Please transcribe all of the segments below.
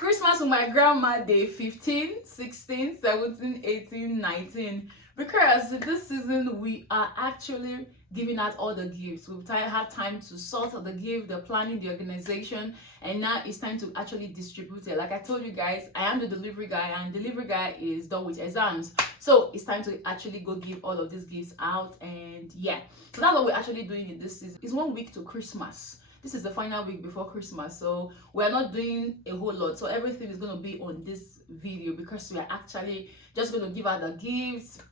Christmas with my grandma day 15, 16, 17, 18, 19. Because this season we are actually giving out all the gifts. We've had time to sort out the gift, the planning, the organization, and now it's time to actually distribute it. Like I told you guys, I am the delivery guy, and delivery guy is done with exams. So it's time to actually go give all of these gifts out, and yeah. So that's what we're actually doing in this season. It's 1 week to Christmas. This is the final week before Christmas, so we're not doing a whole lot. So everything is going to be on this video because we are actually just going to give out the gifts,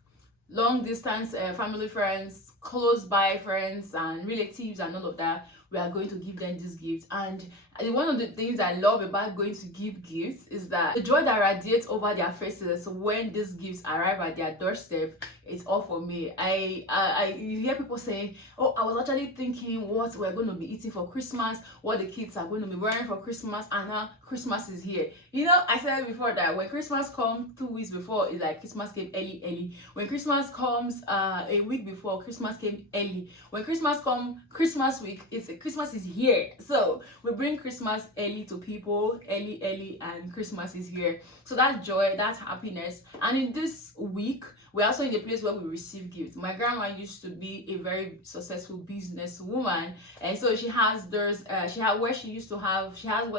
long distance family friends, close by friends and relatives and all of that. We are going to give them these gifts. And one of the things I love about going to give gifts is that the joy that radiates over their faces when these gifts arrive at their doorstep, it's all for me. You hear people saying, oh, I was actually thinking what we're going to be eating for Christmas, what the kids are going to be wearing for Christmas, and now Christmas is here. You know, I said before that when Christmas comes 2 weeks before, it's like Christmas came early. When Christmas comes a week before, Christmas came early. When Christmas comes Christmas week, Christmas is here. So we bring Christmas early to people, early, and Christmas is here. So that joy, that happiness. And in this week, we're also in a place where we receive gifts. My grandma used to be a very successful business woman, and so she has what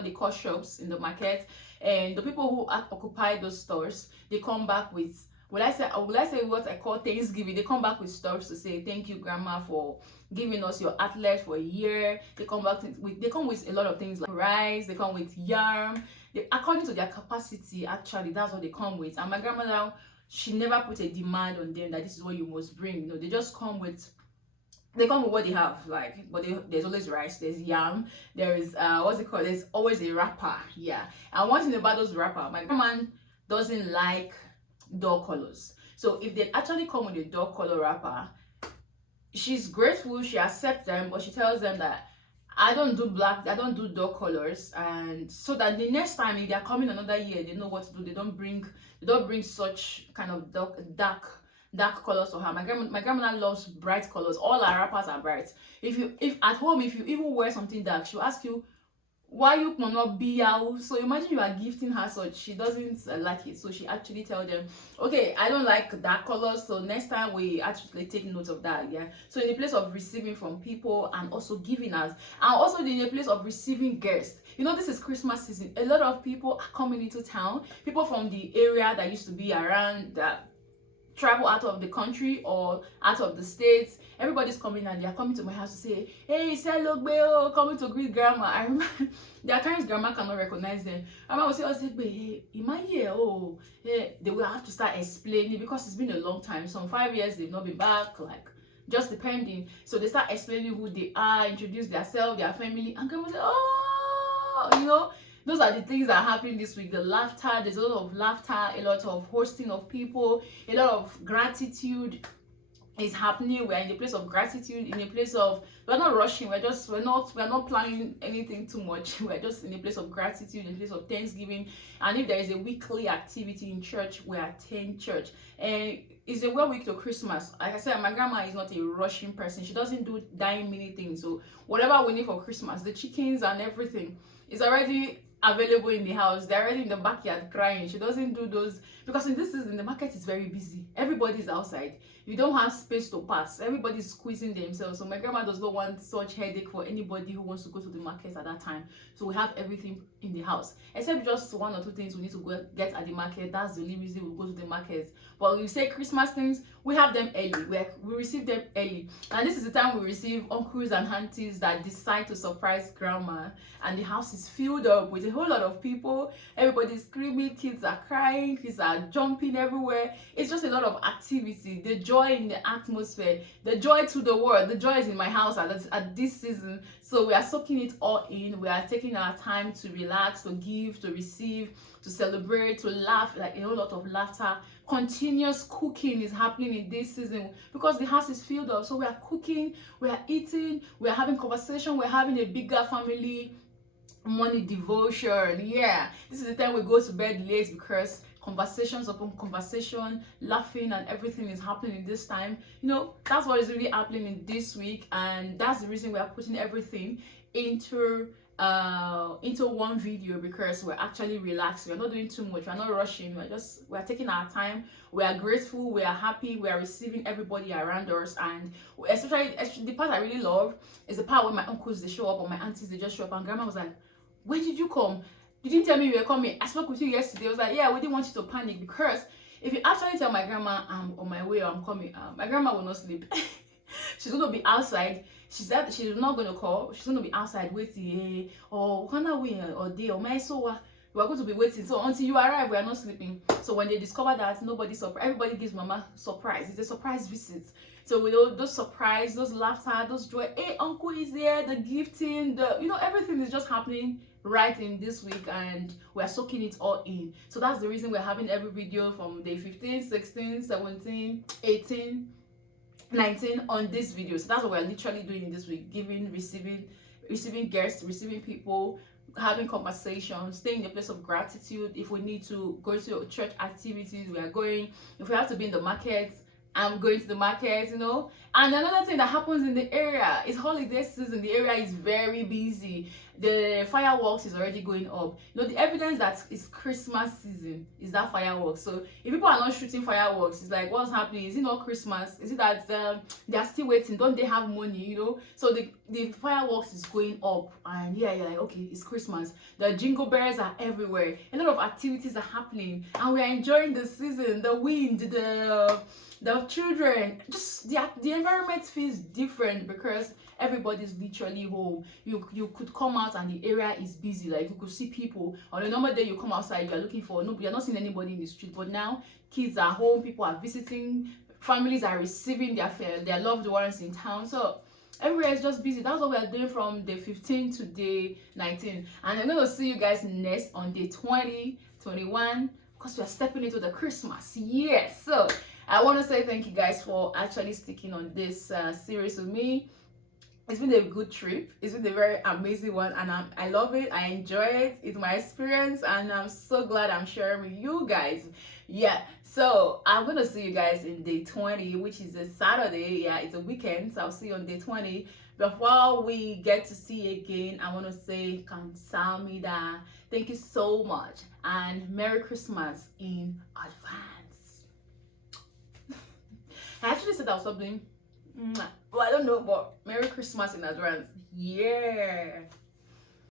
they call shops in the market, and the people who occupy those stores, they come back with, will I say what I call Thanksgiving. They come back with stuff to say thank you, grandma, for giving us your outlet for a year. They come with a lot of things like rice. They come with yam. According to their capacity, actually, that's what they come with. And my grandmother, she never put a demand on them that this is what you must bring. You know, they just come with what they have, like, but there's always rice, there's yam, there is what's it called, there's always a wrapper. Yeah. And one thing about those wrapper, my grandma doesn't like dog colors. So if they actually come with a dog color wrapper, she's grateful, she accepts them, but she tells them that I don't do black, I don't do dark colors, and so that the next time if they're coming another year, they know what to do. They don't bring such kind of dark colors to her. My grandmother loves bright colors. All her wrappers are bright. If at home, if you even wear something dark, she'll ask you, why you cannot be out? So imagine you are gifting her such, she doesn't like it. So she actually tell them, okay, I don't like dark colors, so next time we actually take note of that. Yeah. So in the place of receiving from people and also giving us, and also in the place of receiving guests, you know, this is Christmas season. A lot of people are coming into town, people from the area that used to be around, that travel out of the country or out of the states. Everybody's coming, and they're coming to my house to say, hey, hello, coming to greet grandma. I remember there are times grandma cannot recognize them. Grandma will say, hey, am I here? Oh, hey. They will have to start explaining because it's been a long time. Some 5 years they've not been back, like just depending. So they start explaining who they are, introduce themselves, their family, and grandma will say, oh, you know. Those are the things that are happening this week. The laughter, there's a lot of laughter, a lot of hosting of people, a lot of gratitude is happening. We're in a place of gratitude, in a place of, we're not rushing, we're not planning anything too much. We're just in a place of gratitude, in a place of thanksgiving. And if there is a weekly activity in church, we attend church. And it's a 1 week to Christmas. Like I said, my grandma is not a rushing person. She doesn't do dying many things. So whatever we need for Christmas, the chickens and everything is already available in the house. They're already in the backyard crying. She doesn't do those, because in this season the market is very busy. Everybody's outside. You don't have space to pass. Everybody's squeezing themselves. So my grandma does not want such headache for anybody who wants to go to the market at that time. So we have everything in the house, except just 1 or 2 things we need to go get at the market. That's the only reason we go to the market. But we say Christmas things, we have them early. We receive them early, and this is the time we receive uncles and aunties that decide to surprise grandma, and the house is filled up with a whole lot of people. Everybody's screaming, kids are crying, kids are jumping everywhere. It's just a lot of activity, the joy in the atmosphere, the joy to the world. The joy is in my house at this season. So we are soaking it all in. We are taking our time to relax, to give, to receive, to celebrate, to laugh, like a whole lot of laughter. Continuous cooking is happening in this season because the house is filled up. So we are cooking, we are eating, we are having conversation, we're having a bigger family morning devotion. Yeah, this is the time we go to bed late because conversations upon conversation, laughing and everything is happening in this time. You know, that's what is really happening in this week, and that's the reason we are putting everything into into one video because we're actually relaxed. We're not doing too much, we're not rushing, we're taking our time. We are grateful, we are happy, we are receiving everybody around us. And especially the part I really love is the part when my uncles they show up, or my aunties they just show up, and grandma was like, when did you come? You didn't tell me you were coming. I spoke with you yesterday. I was like, yeah, we didn't want you to panic, because if you actually tell my grandma I'm on my way or I'm coming, my grandma will not sleep. She's gonna be outside. She said she's not gonna call. She's gonna be outside waiting. Or can I win or day or my so we are going to be waiting. So until you arrive, we are not sleeping. So when they discover that nobody surprised, everybody gives mama surprise. It's a surprise visit. So with all those surprise, those laughter, those joy. Hey, uncle is here. The gifting, everything is just happening right in this week, and we're soaking it all in. So that's the reason we're having every video from day 15, 16, 17, 18. 19 on this video. So that's what we're literally doing in this week: giving, receiving guests, receiving people, having conversations, staying in a place of gratitude. If we need to go to church activities, we are going. If we have to be in the market, I'm going to the market, And another thing that happens in the area is holiday season. The area is very busy. The fireworks is already going up. The evidence that it's Christmas season is that fireworks. So if people are not shooting fireworks, it's like, what's happening? Is it not Christmas? Is it that they are still waiting? Don't they have money? So the fireworks is going up, and yeah, you're like, okay, it's Christmas. The jingle bells are everywhere. A lot of activities are happening, and we are enjoying the season, the wind, the children. Just the environment feels different because everybody's literally home. You could come out and the area is busy. Like, you could see people. On a normal day, you come outside, you're looking for you're not seeing anybody in the street. But now kids are home, people are visiting, families are receiving their loved ones in town. So everywhere is just busy. That's what we are doing from day 15 to day 19. And I'm going to see you guys next on day 20, 21, because we are stepping into the Christmas year. So I want to say thank you guys for actually sticking on this series with me. It's been a good trip. It's been a very amazing one, and I love it. I enjoy it. It's my experience, and I'm so glad I'm sharing with you guys. Yeah, so I'm gonna see you guys in day 20, which is a Saturday. Yeah, it's a weekend, so I'll see you on day 20. Before we get to see again, I want to say kamsahamnida. Thank you so much, and Merry Christmas in advance. I actually said I was stop doing. Well, I don't know, but Merry Christmas in advance. Yeah.